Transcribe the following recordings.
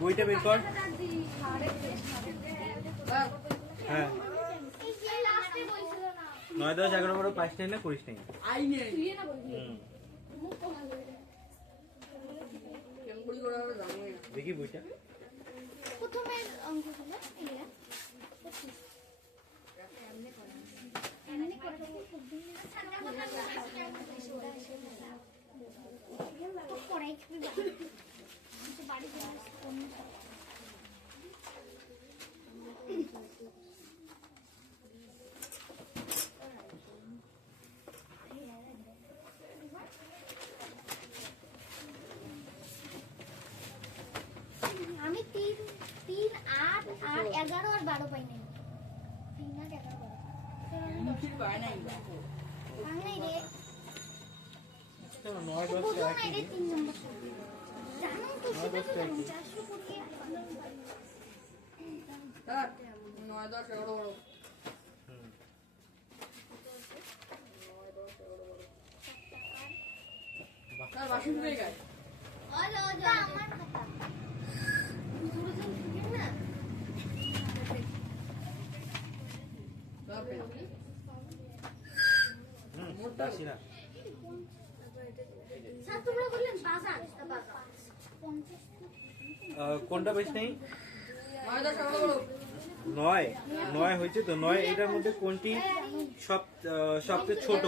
বইটা বের কর। হ্যাঁ 9, 10, 11, 12 পাঁচটা না করিস নাই দেখি বইটা প্রথমে অঙ্কগুলো এরা আমি 3, 8 আর 11 আর 12 পাই নাই 3 আর 11 মুখের পায় নাই নাই রে 9, 10 প্রথমে রে 3 নম্বর জানো তো সেটা তো 400 কোটি স্যার 9, 10, 11, 12 স্যার বাসন হয়ে গেছে ওলো ওলো আমার কথা দুজন ঠিক না মোটা সিনা স্যার তোমরা বললেন বাজার কোনটা বেশ নেই 9, 10, 11, 9 9 হয়েছে তো 9 এটার মধ্যে কোনটি সবচেয়ে ছোট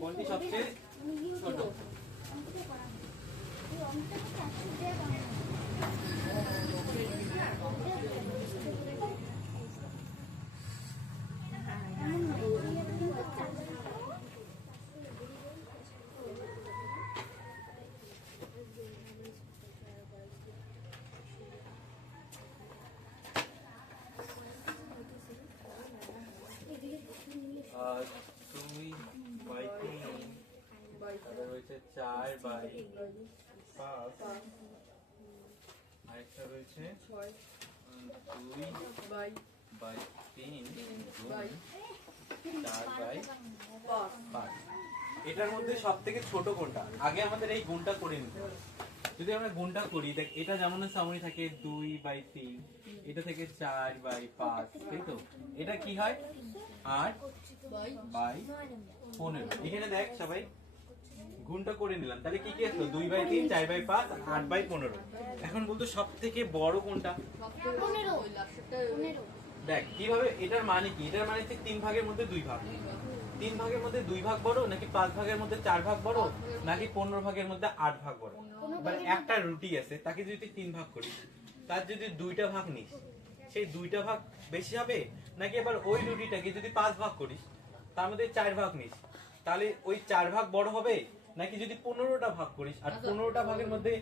কোনটি সবচেয়ে ছোট তুমি বাই 3 রয়েছে 4 বাই 5 আরেকটা রয়েছে 2 বাই বাই 3 বাই 4 বাই 5 এটার মধ্যে সব থেকে ছোট কোনটা আগে আমাদের এই গুণটা করে নিতে হবে যদি আমরা গুণটা করি দেখ এটা যেমন সামনে থাকে 2 বাই 3 এটা থেকে 4 বাই 5 তাই তো এটা কি হয় 8 বাই 15 এখানে দেখ সবাই গুণটা করে নিলাম তাহলে কি কি আসলো 2 বাই 3 4 বাই 5 8 বাই 15 এখন বলতো সব থেকে বড় কোনটা 15 দেখ কিভাবে এটার মানে কি এটার মানে হচ্ছে 3 ভাগের মধ্যে 2 ভাগ 3 ভাগের মধ্যে 2 ভাগ বড় নাকি 5 ভাগের মধ্যে 4 ভাগ বড় নাকি 15 ভাগের মধ্যে 8 ভাগ বড় এবার একটা রুটি আছে তাকে যদি 3 ভাগ করিস তার যদি 2টা ভাগ নিস সেই 2টা ভাগ বেশি হবে নাকি এবার ওই রুটিটাকে যদি 5 ভাগ করিস তার মধ্যে 4 ভাগ নিস তাহলে ওই 4 ভাগ বড় হবে নাকি যদি 15টা ভাগ করিস আর 15টা ভাগের মধ্যে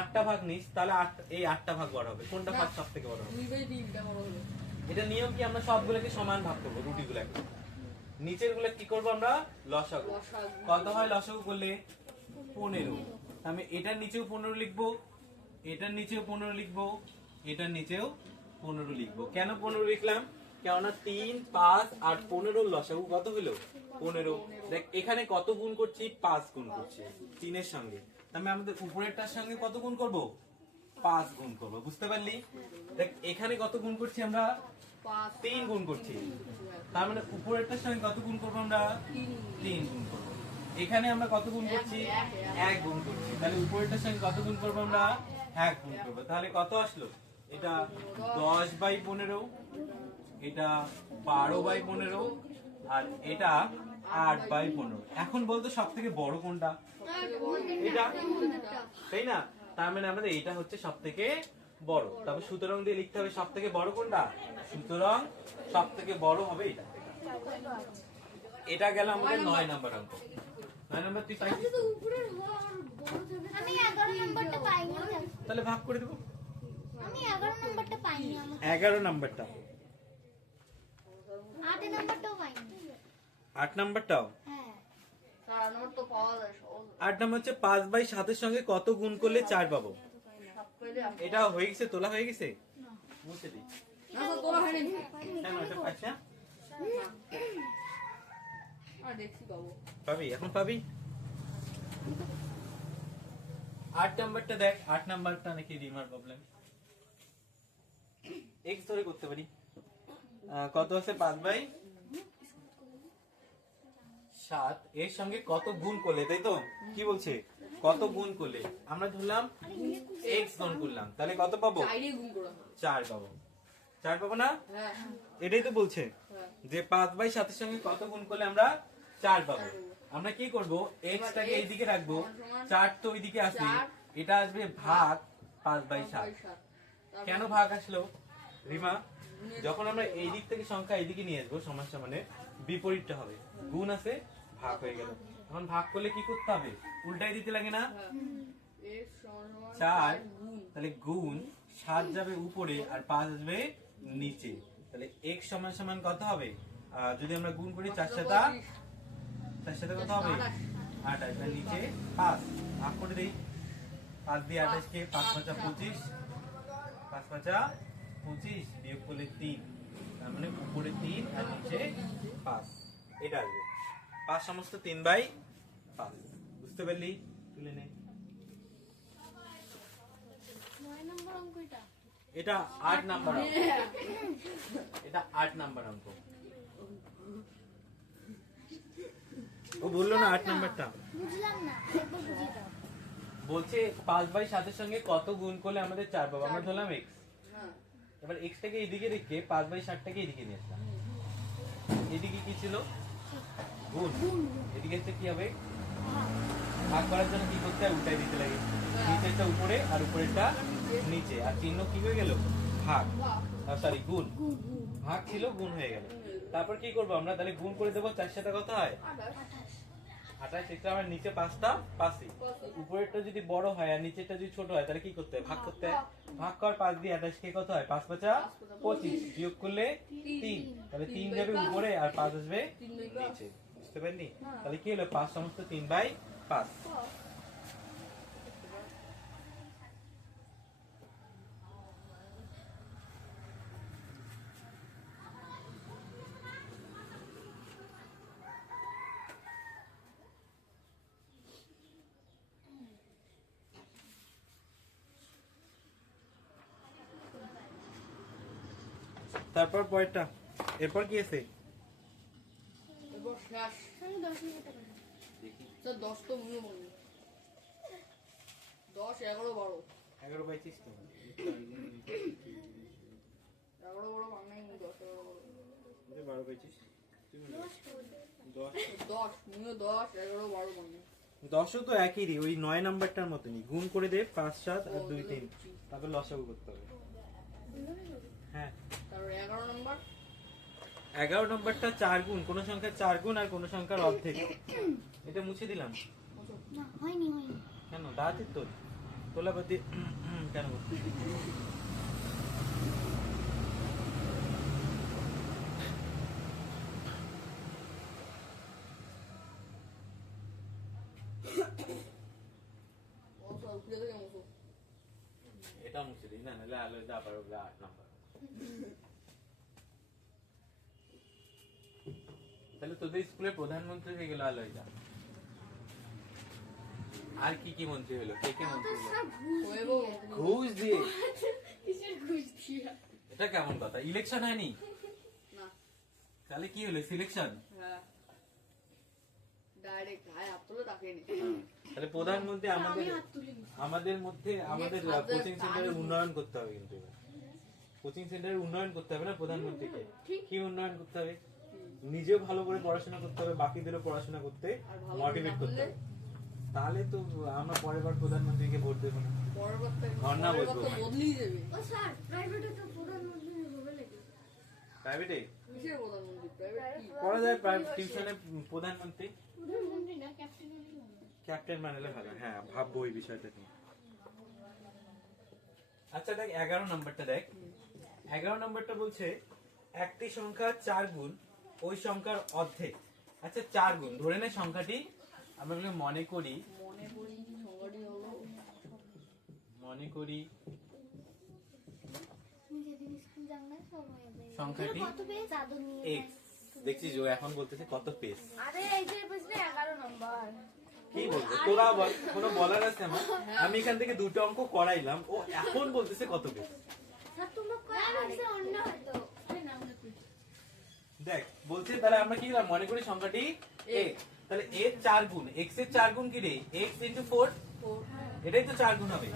8টা ভাগ নিস তাহলে এই 8টা ভাগ বড় হবে কোনটা ভাগ সবথেকে বড় হবে 2 বাই 3টা বড় হবে এটা নিয়ম কি আমরা সবগুলোকে সমান ভাগ করব রুটিগুলোকে নিচের গুলো কি করব আমরা লসাগু কত হয় লসাগু করলে 15 আমি এটার নিচেও 15 লিখবো এটার নিচেও 15 লিখবো এটার নিচেও 15 লিখবো কেন 15 লিখলাম কেননা 3 5 আর 15 লসাগু কত হলো 15 দেখ এখানে কত গুণ করছি 5 গুণ করছি 3 এর সঙ্গে আমি আমাদের উপরেরটার সঙ্গে কত গুণ করব 5 গুণ করব বুঝতে পারলি দেখ এখানে কত গুণ করছি আমরা 3 গুণ করছি তার মানে উপরেরটার সঙ্গে কত গুণ করব আমরা 3 গুণ করব এখানে আমরা কত গুণ করছি 1 গুণ করছি তাহলে উপরেরটার সঙ্গে কত গুণ করব আমরা 1 গুণ করব তাহলে কত আসলো এটা 10 বাই 15 এটা 12 বাই 15 আর এটা 8 বাই 15 এখন বলতো সব থেকে বড় কোনটা এটা তাই না তার মানে আমাদের এটা হচ্ছে সব থেকে বড় তারপর সুতরাং দিয়ে লিখতে হবে সব থেকে বড় কোনটা সুতরাং সব থেকে বড় হবে এটা এটা গেল আমাদের 9 নাম্বার অঙ্ক 9 নাম্বার তুই পাইছিস তো আমি 11 নাম্বারটা পাইনি তাহলে ভাগ করে দেব আমি 11 নাম্বারটা পাইনি 11 নাম্বারটা 8 নাম্বারটাও পাইনি 8 নাম্বারটাও হ্যাঁ স্যার আমার তো পাওয়া যায় সহজ 8 নাম্বার হচ্ছে 5 বাই 7 এর সঙ্গে কত গুণ করলে 4 পাবো সব পেলে এটা হয়ে গেছে তোলা হয়ে গেছে মুছে দি না স্যার তোলা হয়নি কেন এটা পাচ্ছ আর দেখছি পাবো। পাবি, এখন পাবি। 8 নাম্বারটা দেখ, 8 নাম্বারটা নাকি রিমার প্রবলেম। এক্স ধরে করতে পারি। কত আছে 5/7 এর সঙ্গে কত গুণ করলে, তাই তো? কি বলছে কত গুণ করলে? আমরা ধরলাম এক্স গুণ করলাম, তাহলে কত পাবো? 4 গুণ করা হবে। 4 পাবো। 4 পাবো না? হ্যাঁ এটাই তো বলছে হ্যাঁ। যে 5/7 এর সঙ্গে কত গুণ করলে আমরা 4 পাবো। আমরা কি করব, x টাকে এইদিকে রাখবো, 4 তো ওইদিকে আসবে, এটা আসবে ভাগ 5/7। কেন ভাগ আসলো রিমা? যখন আমরা এই দিক থেকে সংখ্যা এইদিকে নিয়ে আসবো সমান সমানে, বিপরীতটা হবে, গুণ আছে ভাগ হয়ে গেল। এখন ভাগ করলে কি করতে হবে? উল্টাই দিতে লাগে না? x সমান 4 গুণ তাহলে গুণ 7 যাবে উপরে আর 5 আসবে নিচে, তাহলে x সমান সমান কত হবে? যদি আমরা গুণ করি 4 সাথে কত হবে? 28, আর নিচে 5 ভাগ করে দেই। 5 দিয়ে 28 কে 5 5 25, 5 5 25 বিয়োগ করলে 3, তার মানে উপরে 3 আর নিচে 5, এটা আসবে 5 সমস্ত 3/5। বুঝতে পারলি? তুলে নে। 9 নম্বর অঙ্ক এটা। এটা 8 নাম্বার অঙ্ক। এটা 8 নাম্বার অঙ্ক। ও বললো না 8 নাম্বারটা। বুঝলাম না, একবার বুঝিয়ে দাও। বলছে 5/7 এর সঙ্গে কত গুণ করলে আমাদের 4 পাবো। আমরা ধরলাম x, হ্যাঁ এবার x টাকে এইদিকে রেখে 5/7 টাকে এইদিকে নিয়ে আসলাম। এদিকে কি ছিল? গুণ। এদিকে হচ্ছে কি হবে? ভাগ করার জন্য কি করতে হয়? উল্টাই দিতে লাগে। নিচেরটা উপরে আর উপরেরটা নিচে, আর চিহ্ন কি হয়ে গেল? ভাগ, সরি গুণ। ভাগ ছিল, গুণ হয়ে গেল। তারপর কি করবো আমরা? তাহলে গুণ করে দেবো। 4 সাথে কত হয়? 28। এটা আমার নিচে 5টা, 5ই। উপরেরটা যদি বড় হয় আর নিচেরটা যদি ছোট হয় তাহলে কি করতে হয়? ভাগ করতে হয়। ভাগ কর 5 দিয়ে 28 কে কত হয়? 5 5 25, বিয়োগ করলে 3, তাহলে 3 যাবে উপরে আর 5 আসবে নিচে। বুঝতে পারলি? তাহলে কি হলো? 5 সমস্ত 3/5। তারপর পরেরটা, এরপর কি আছে? এরপর শেষ। আমি 10 মিনিট টাকা দিই। স্যার 10 তো মনে মনে 10 11 12 11 পাইছিস তো? 11 12 বাংলাই 10 11 12 পাইছিস? 10 মনে 10 11 12 বাংলাই 10ও তো একই রে, ওই 9 নাম্বারটার মতনই। গুণ করে দে 5 7 আর 2 3, তারপর লসাগু করতে হবে। হ্যাঁ, তারপর 11 নম্বর 11 নাম্বারটা 4 গুণ, কোন সংখ্যার 4 গুণ আর কোন সংখ্যার অর্ধেক। এটা মুছে দিলাম। না, হয়নি। কেন? দাঁড়াতে তোর তোলাপাতি কেন করছিস? উঠে থেকে মতো এটা মুছে দিই না, নাহলে আলো দা আবার 8 নাম্বার। তাহলে তোদের স্কুলের প্রধানমন্ত্রী হয়ে গেল আলোয়দা। আর কি কি মন্ত্রী হলো? কে কে মন্ত্রী হলো? সব হইবো ঘুষ দিয়ে। কিসের ঘুষ দিয়া? এটা কেমন কথা? ইলেকশন হয়নি? না তাহলে কি হলো? সিলেকশন। হ্যাঁ ডাইরেক্ট হাই হাত তুলে তাকে নি তাহলে প্রধানমন্ত্রী আমি আমাদের হাত তুলে দিই। আমাদের মধ্যে আমাদের কোচিং সেন্টারের উন্নয়ন করতে হবে। কিন্তু কোচিং সেন্টারের উন্নয়ন করতে হবে না প্রধানমন্ত্রীকে? কি উন্নয়ন করতে হবে? নিজেও ভালো করে পড়াশোনা করতে হবে, বাকিদেরও পড়াশোনা করতে মোটিভেট করতে হবে। তাহলে তো আমরা পরের বার প্রধানমন্ত্রীকে ভোট দেবো না। পরের বার ধর্ণা বসবো তো বদলেই যাবে ও স্যার, প্রাইভেটে তো প্রধানমন্ত্রী হবে নাকি? প্রাইভেটে কিসের প্রধানমন্ত্রী প্রাইভেট কি পড়া যায়, প্রাইভেট টিউশনে প্রধানমন্ত্রী প্রধানমন্ত্রী না, ক্যাপ্টেন হলেই হবে। ক্যাপ্টেন বানালে ভালো। হ্যাঁ, ভাববো এই বিষয়টা নিয়ে। আচ্ছা দেখ 11 নাম্বারটা দেখ। 11 নাম্বারটা বলছে একটি সংখ্যা 4 গুণ ওই সংখ্যার অর্ধেক। আচ্ছা 4 গুণ ধরে নে সংখ্যাটি, আমরা মনে করি সংখ্যাটি হলো মনে করি আমি যেদিন স্কুল যাব না সব হয়ে যাবে। সংখ্যাটি কত পেয়ে চাদর নিয়ে x। দেখছিস ও এখন বলতেছে কত পেজ। আরে এই যে প্রশ্নে 11 নম্বর। কি বলবো তোরা বল, কোনো বলার আছে আমার? আমি এখান থেকে দুটো অঙ্ক করাইলাম, ও এখন বলতেছে কত পেজ। স্যার তোমরা কই আছে অন্য হয়তো। দেখ বলছে তাহলে আমরা কি করলাম, মনে করি সংখ্যাটি x, তাহলে এর 4 গুণ, x এর 4 গুণ কি রে, x * 4, এটাই তো 4 গুণ হবে।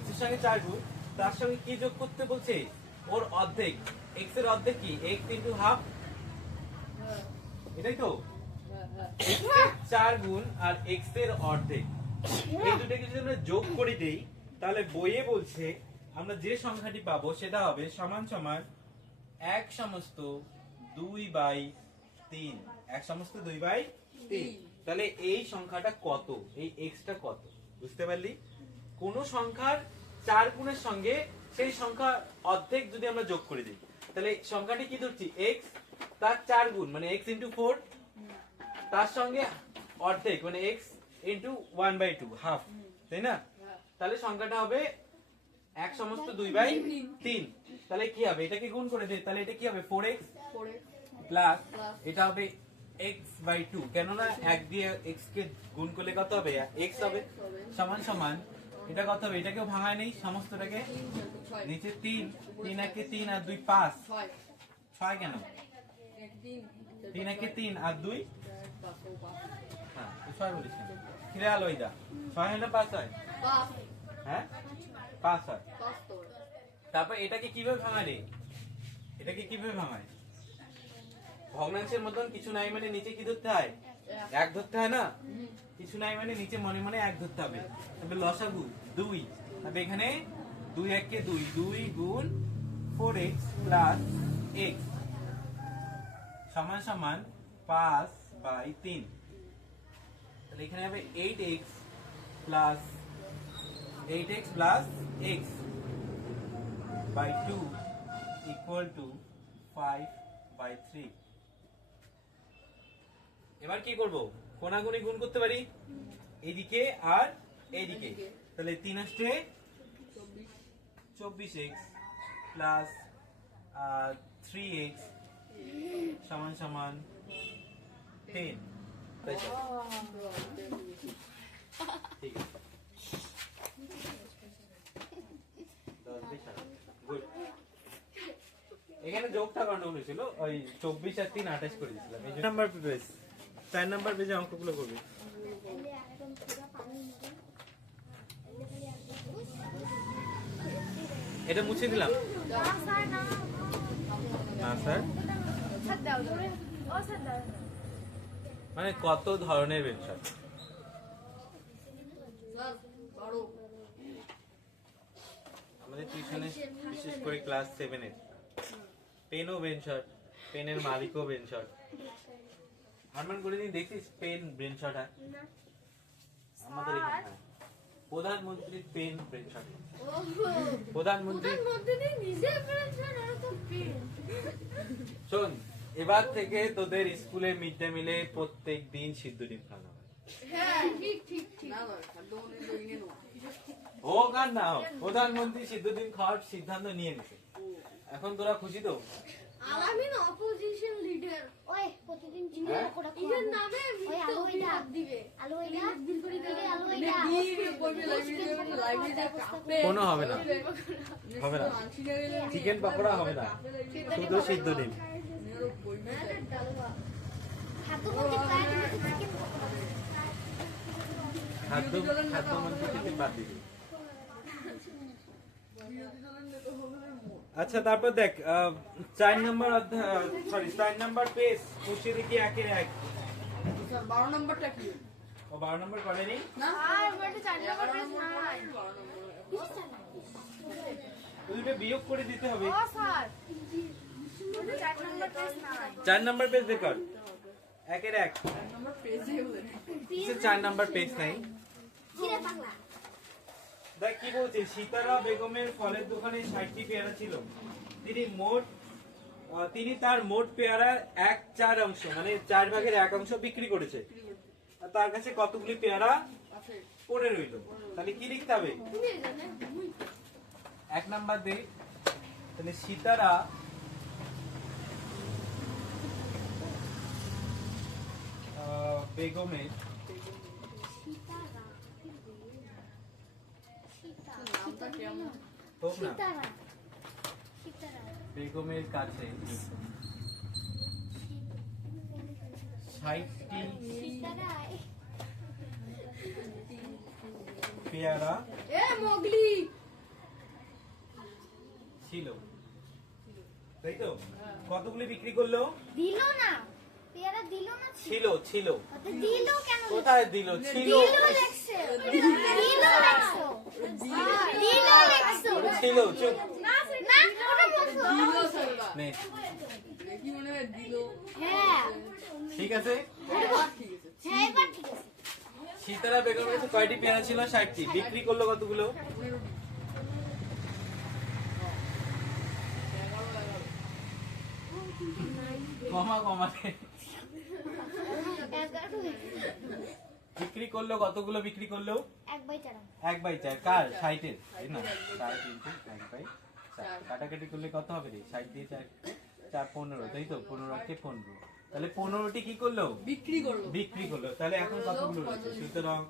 x এর সঙ্গে 4 গুণ, তার সঙ্গে কি যোগ করতে বলছে, ওর অর্ধেক, x এর অর্ধেক কি, x * হাফ, এটাই তো x এর 4 গুণ আর x এর অর্ধেক, এই দুটোকে যদি আমরা যোগ করে দেই তাহলে বইয়ে বলছে আমরা যে সংখ্যাটি পাবো সেটা হবে সমান সমান 1/2/3, 1/2/3। তাহলে এই সংখ্যাটা কত, এই x টা কত, বুঝতে পারলি? কোন সংখ্যার 4 গুণের সঙ্গে সেই সংখ্যা অর্ধেক যদি আমরা যোগ করে দিই তাহলে সংখ্যাটি কি ধরছি, x তার 4 গুণ মানে x * 4, তার সঙ্গে অর্ধেক মানে x * 1/2 হাফ, তাই না? তাহলে সংখ্যাটা হবে 1/2/3। তাহলে কি হবে, এটাকে গুণ করে দেই, তাহলে এটা কি হবে 4x প্লাস এটা হবে x/2, কেননা 1 দিয়ে x কে গুণ করলে কত হবে, x হবে, সমান সমান এটা কত হবে, এটাকেও ভাঙায় নেই সমস্তটাকে, নিচে 3, 3 একে 3 আর 2 5, 6 কেন, 3 একে 3 আর 2, হ্যাঁ 6 বলিস কেন, ফিরে আলো এটা 6 হলে 5 হয়, হ্যাঁ 5 হয়। তারপর এটাকে কিভাবে ভাঙায় রে, এটাকে কিভাবে ভাঙায়, ভগ্নাংশের মতন কিছু নাই মানে নিচে কি ধরতে হয়, 1 ধরতে হয় না, কিছু নাই মানে নিচে মনে মনে 1 ধরতে হবে। তবে লসাগু 2, তবে এখানে 2 একে 2, 2 গুণ 4x প্লাস x সমান সমান 5/3। তাহলে এখানে হবে 8x plus x by 2 equal to 5/3। এবার কি করব, কোনাগুনি গুণ করতে পারি এইদিকে আর এইদিকে, তাহলে 3 আসছে 24x প্লাস 3x সমান সমান 10। ঠিক আছে, Good. এখানে যোগটা গন্ডগোল হয়েছিল, ওই 24 আর 3 28 করে দিয়েছিলাম। এই নাম্বার পেজ 4 নাম্বার পেজে অঙ্কগুলো করবে। এটা মুছে দিলাম না স্যার, মানে কত ধরনের বেঞ্চর, আমাদের টিউশনে বিশেষ করে ক্লাস 7 এর পেনও বেঞ্চর, পেনের মালিকও বেঞ্চর। আরমান করে দিন দেখছিস পেন বেঞ্চর হয় আমাদের এখানে, প্রধানমন্ত্রীর পেন বেঞ্চর, প্রধানমন্ত্রী শোন, এবার থেকে তোদের স্কুলে মিড ডে মিলে প্রত্যেক দিন সিদ্ধ ডিম খাওয়ানো হবে। হোক আর না হোক, প্রধানমন্ত্রী সিদ্ধ ডিম খাওয়ার সিদ্ধান্ত নিয়ে নিছে। এখন তোরা খুশি তো? আলামিন অপোজিশন লিডার, ওই প্রতিদিন চিনি পকোড়া খাওয়াবো, এর নামে ওই আলু এটা দিবে, আলু এটা দিল করে দিবে, আলু এটা কোনো হবে না, হবে না, চিকেন পকোড়া হবে না, শুধু সিদ্ধ ডিম। খাদ্যমন্ত্রী থেকে বাদ দিবি। আচ্ছা তারপর দেখ 4 নম্বর সরি 4 নম্বর পেজ খুশি দেখি 1 এর 1। 12 নম্বরটা কি? ও 12 নম্বর করেনি না আর ওটা 4 নম্বর পেজ নাই, ওইটা বিয়োগ করে দিতে হবে। ও স্যার ওটা 4 নম্বর পেজ নাই, 4 নম্বর পেজ বের কর, 1 এর 1 নম্বর পেজে বলে কিসে 4 নম্বর পেজ নাই? কি রে পাগলা, দেখ কি বলছে, সীতারা বেগমের ফলের দোকানে 60টি পেয়ারা ছিল, তিনি তার মোট পেয়ারার 1/4 মানে 4 ভাগের 1 অংশ বিক্রি করেছে, আর তার কাছে কতগুলি পেয়ারা আছে পড়ে রইল। তাহলে কি লিখতে হবে, 1 নাম্বার দে, তাহলে সীতারা বেগমের সীতারা সীতা নামটা কেমন? হোক না সীতারা সীতারা বেগমের কাছে 60টি সীতারা পেয়ারা এ মোগলি ছিল, তাই তো? কতগুলি বিক্রি করলো? দিল না পেয়ারা দিল না ছিল ছিল তো দিল কেন কোথায় দিল? ছিল দিল লেখছে দিল লেখছো দিল লেখছো ছিল চুপ না ওটা বলছো দিল সরবা নে দেখি মনে হয় দিল। হ্যাঁ ঠিক আছে। ঠিক আছে হ্যাঁ এবার ঠিক আছে সীতারা বেগমের কাছে কয়টি পেয়ারা ছিল? 60টি। বিক্রি করলো কতগুলো? 15টি। 11 কমা কমা রে। 11 বিক্রি করলো কতগুলো? বিক্রি করলো 1/4 1/4। কার? 60-এর, তাই না? 60 ইনটু 1/4। কাটাকাটি করলে কত হবে রে? 60 দিয়ে 4 15, তাই তো? 15 কে 15, তাহলে 15টি কি করলো? বিক্রি করলো। বিক্রি করলো। তাহলে এখন কতগুলো রয়েছে? সুতরাং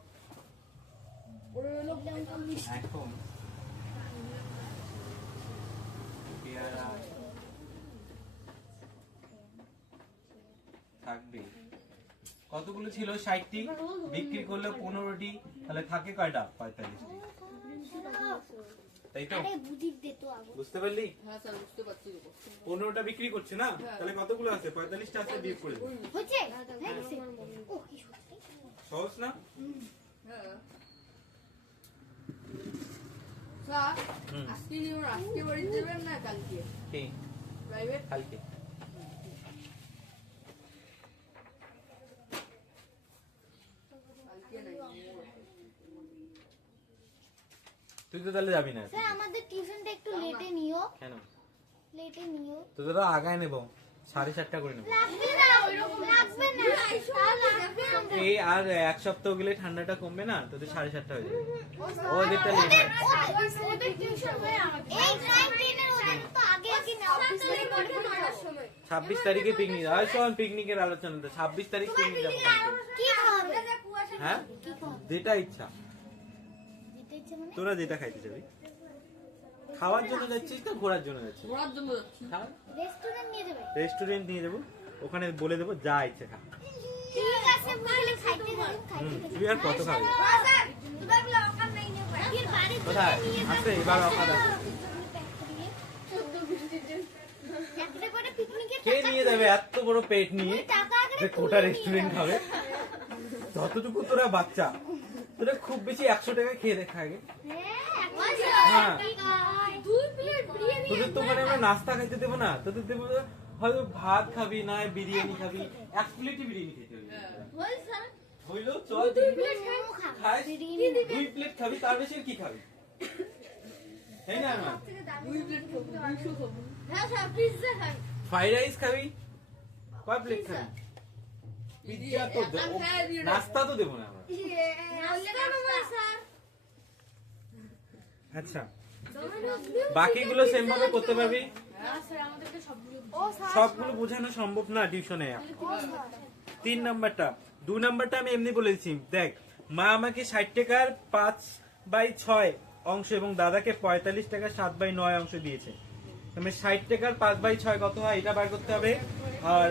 এখন পেয়ারা থাকবে কতগুলো ছিল? 60টি। বিক্রি করলো 15টি, তাহলে থাকে কয়টা? 45টি, তাই তো? আরে বুঝিয়ে দে তো আগে বুঝতে পারলি? হ্যাঁ স্যার বুঝতে পারছি তো। 15টা বিক্রি করছে না, তাহলে কতগুলো আছে? 45টা আছে, বিয়োগ করে দিবি। হচ্ছে হয়ে গেছে ও কি সত্যি সহজ না? হ্যাঁ স্যার হুম। আজকে বাড়ি যাবেন না কালকে কি? প্রাইভেট? কালকে। কালকে নাই তুই তো তাহলে যাবি না। স্যার আমাদের টিউশনটা একটু লেটে নিও কেন? লেটে নিও তোদের তো আগায় নেবো, 7:30 করে নেবো। লাগবে না লাগবে না আর লাগবে না এই আর এক সপ্তাহ গেলে ঠান্ডাটা কমবে না, তোদের 7:30 হয়ে যাবে। ওদেরটা লেট হয়। ওদের টিউশন হয়ে আমাদের এই 9 10 এর ওদের তো আগে আগে না অফিস থেকে পরে 9টার সময় 26 তারিখে পিকনিক। আর শোন, পিকনিকের আলোচনা তো 26 তারিখ পিকনিক যাবো। কি খাবে হ্যাঁ, কি খাবে যেটা ইচ্ছা, যেতে ইচ্ছে মানে তোরা যেটা খাইতে যাবি। খাওয়ার জন্য যাচ্ছিস না ঘোরার জন্য যাচ্ছিস? ঘোরার জন্য যাচ্ছি। রেস্টুরেন্ট নিয়ে যাবে রেস্টুরেন্ট নিয়ে যাবো, ওখানে বলে দেবো যা ইচ্ছে খা। ঠিক আছে বলে খাইতে যাবেন খাইতে তুই আর কত খাবি? স্যার দুবার বলে অকাল নাই নিয়ে এর বাড়ি কোথায় আছে এবার অফার আছে? একটা করে পিকনিকের কে নিয়ে যাবে এত বড় পেট নিয়ে টাকা আগে যে কোটা রেস্টুরেন্ট খাবে? যতটুকু তোরা বাচ্চা, তোরা খুব বেশি 100 টাকা খেয়ে দেখা আগে। হ্যাঁ 2 প্লেট বিরিয়ানি তোদের তো মানে আমরা নাস্তা খাইতে দেবো না, তোদের দেবো হয়তো ভাত খাবি না বিরিয়ানি খাবি, 1 প্লেটই বিরিয়ানি খেতে হবে। বল স্যার হইলো চল, 2 প্লেট খাস, বিরিয়ানি 2 প্লেট খাবি, তার বেশি আর কি খাবি? তাই না? না 2 প্লেট খাবো 200 খাবো। হ্যাঁ স্যার পিজ্জা খাই ফ্রাইড রাইস খাবি, কয় প্লেট খাবি? পিজ্জা তো দেবো, নাস্তা তো দেবো না আমরা। নাস্তা না স্যার আচ্ছা, বাকিগুলো সেম ভাবে করতে পারবি? ও স্যার সবগুলো বোঝানো সম্ভব না টিউশনে। 3 নাম্বারটা, 2 নাম্বারটা আমি এমনি বলে দিচ্ছি। দেখ, মা আমাকে 60 টাকার 5/6 অংশ এবং দাদাকে 45 টাকার 7/9 অংশ দিয়েছে। মানে 60 টাকার 5/6 কত হয় এটা বের করতে হবে, আর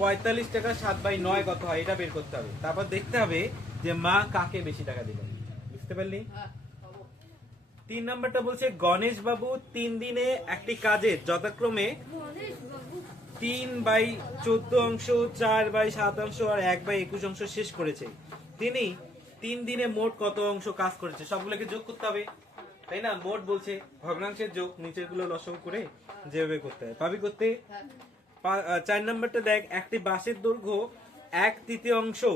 45 টাকার 7/9 কত হয় এটা বের করতে হবে। তারপর দেখতে হবে যে মা কাকে বেশি টাকা দিল। বুঝতে পারলি? হ্যাঁ খাবো। 3 নাম্বারটা বলছে গণেশ বাবু 3 দিনে একটি কাজের যথাক্রমে 3/14 অংশ, 4/7 অংশ আর 1/21 অংশ শেষ করেছে। তিনি 3 দিনে মোট কত অংশ কাজ করেছে? সবগুলোকে যোগ করতে হবে, তাই না? মোট বলছে ভগ্নাংশের যোগ, নিচের গুলো লসাগু করে যেভাবে করতে হয় পাবি করতে। 4 নাম্বারটা দেখ, একটি বাঁশের দৈর্ঘ্য 1/3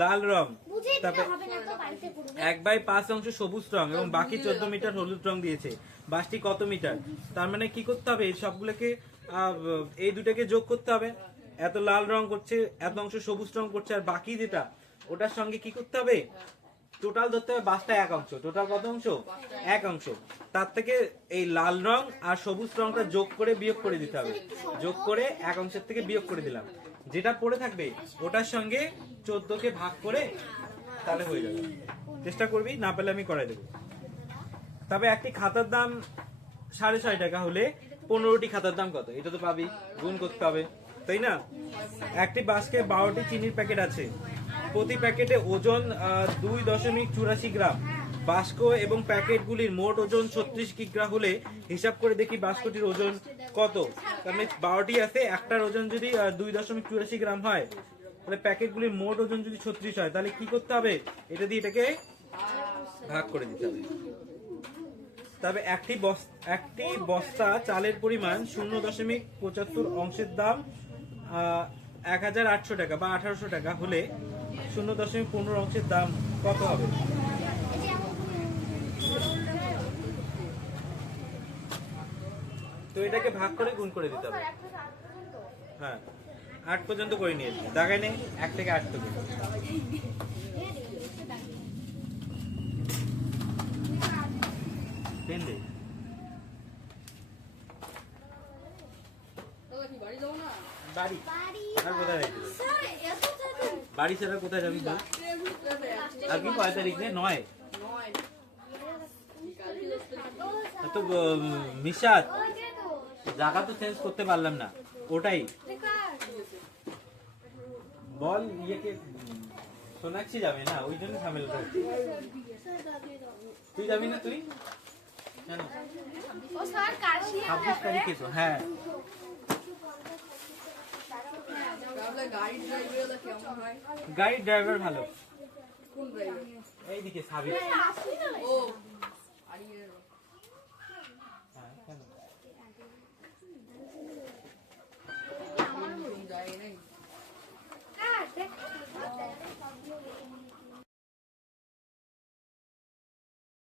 লাল রং, বুঝে দিতে তারপর হবে না তো বাড়িতে করবে 1/5 অংশ সবুজ রং এবং বাকি 14 মিটার হলুদ রং দিয়েছে। বাসটি কত মিটার? তার মানে কি করতে হবে? এই সবগুলোকে এই দুটাকে যোগ করতে হবে। এত লাল রং করছে, এত অংশ সবুজ রং করছে, আর বাকি যেটা ওটার সঙ্গে কি করতে হবে? টোটাল ধরতে হবে বাসটা 1 অংশ। টোটাল কত অংশ? 1 অংশ। তার থেকে এই লাল রং আর সবুজ রংটা যোগ করে বিয়োগ করে দিতে হবে। যোগ করে 1 অংশের থেকে বিয়োগ করে দিলাম। যেটা পড়ে থাকবে ওটার সঙ্গে 14কে ভাগ করে তাহলে হয়ে যাবে। চেষ্টা করবি, না পেলে আমি করাই দেবো। তবে একটি খাতার দাম 6.5 টাকা হলে 15টি খাতার দাম কত? এটা তো পাবি, গুণ করতে হবে, তাই না? একটি বাস্কে 12টি চিনির প্যাকেট আছে, প্রতি প্যাকেটে ওজন 2.84 গ্রাম। বাস্ক এবং প্যাকেটগুলির মোট ওজন 36 কিগ্রা হলে হিসাব করে দেখি বাস্কটির ওজন কত। তার মানে 12টি আছে, একটার ওজন যদি 2.84 গ্রাম হয়, তাহলে প্যাকেটগুলির মোট ওজন যদি 36 হয়, তাহলে কি করতে হবে? এটা দিয়ে এটাকে ভাগ করে দিতে হবে। তবে একটি বস্তা চালের পরিমাণ 0.75 অংশের দাম 1800 টাকা বা 1800 টাকা হলে 0.15 অংশের দাম কত হবে? তো এটাকে ভাগ করে গুণ করে দিতে হবে। হ্যাঁ, 8 পর্যন্ত করে নিয়েছি, দাগাই নেই, 1 থেকে 8 থেকে। পেন দে। দাদা কি বাড়ি যাবো না? বাড়ি আর কোথায় যাবি? বাড়ি ছাড়া কোথায় যাবি বল? আজকে কয় তারিখ রে? 9। তো মিশাত জায়গা তো চেঞ্জ করতে পারলাম না, ওটাই বল। ইয়েকে সোনাক্ষী যাবে না, ওই জন্য ঝামেলাটা হচ্ছে। তুই যাবি না? তুই কেন? 26 তারিখে তো। হ্যাঁ, তাহলে গাড়ি ড্রাইভার কেমন হয়? গাড়ির ড্রাইভার ভালো। কোন ড্রাইভার? এইদিকে সাবিত। ও আরে